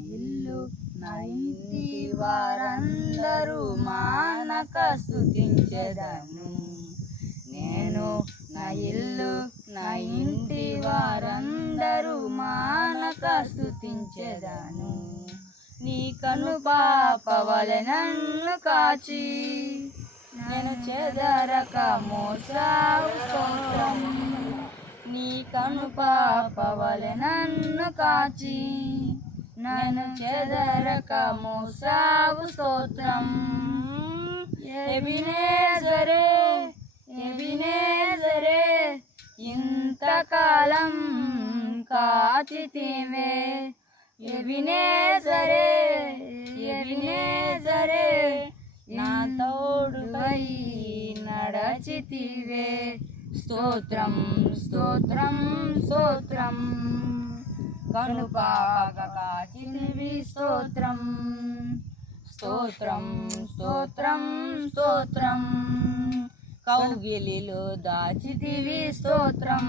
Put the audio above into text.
ఇల్లు నా ఇంటి వారందరూ మానక స్తుతించెదను. నేను నా ఇల్లు నా ఇంటి వారందరూ మానక స్తుతించెదను. నీ కను పాపవలె నన్ను కాచి నేను చెదరక మోసావు స్తోత్రం. నీ కను పాపవలె నన్ను కాచి నన్ను చెదరక మోసావు స్తోత్రం. ఎబినేజరే ఎబినేజరే ఇంతకాలం కాచితివే. ఎబినేజరే ఎబినేజరే నా తోడువై నడచితివే. స్తోత్రం స్తోత్రం స్తోత్రం. కనుపాపక కాచితివి స్తోత్రం. స్తోత్రం స్తోత్రం స్తోత్రం. కౌగిలిలో దాచితివి స్తోత్రం.